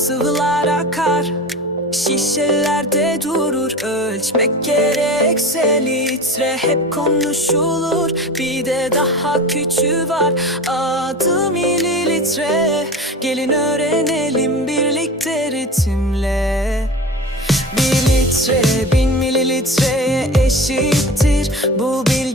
sıvılar akar Şişelerde durur. Ölçmek gerekse litre hep konuşulur. Bir de daha küçüğü var adı mililitre. Gelin öğrenelim birlikte ritimle. Bir litre bin mililitreye eşittir. Bu bilgiyi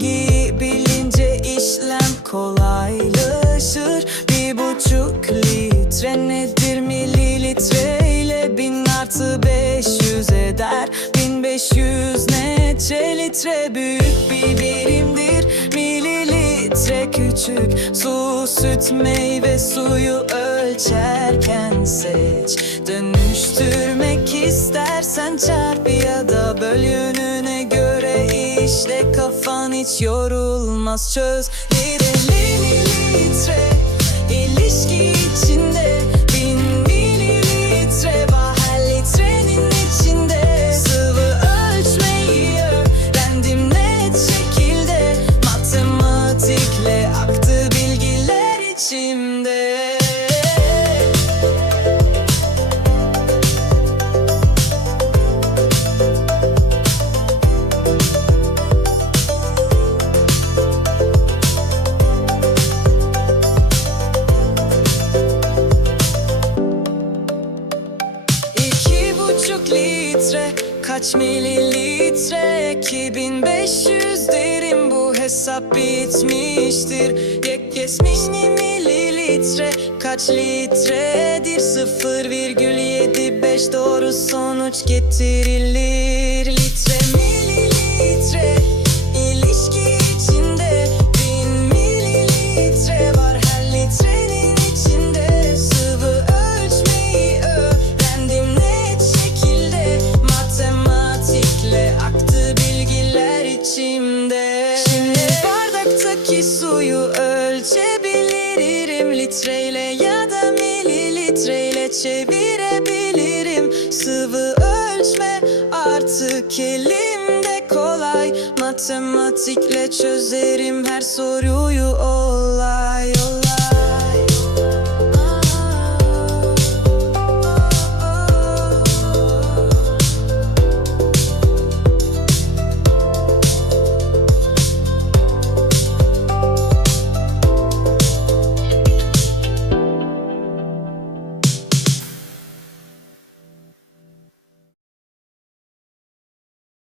mililitre ile bin artı beş yüz eder. Bin beş yüz netre litre büyük bir birimdir. Mililitre küçük su süt meyve suyu ölçerken seç. Dönüştürmek istersen çarp ya da böl yönüne göre işle kafan hiç yorulmaz. Çöz. Litre mililitre ilişki içinde see kaç mililitre? 2500 derim. Bu hesap bitmiştir. Yek kesmini mililitre. Kaç litredir? 0,75 doğru sonuç getirilir. Litre mililitre bardaktaki suyu ölçebilirim Litreyle ya da mililitreyle çevirebilirim. Sıvı ölçme artık elimde kolay. Matematikle çözerim her soruyu olay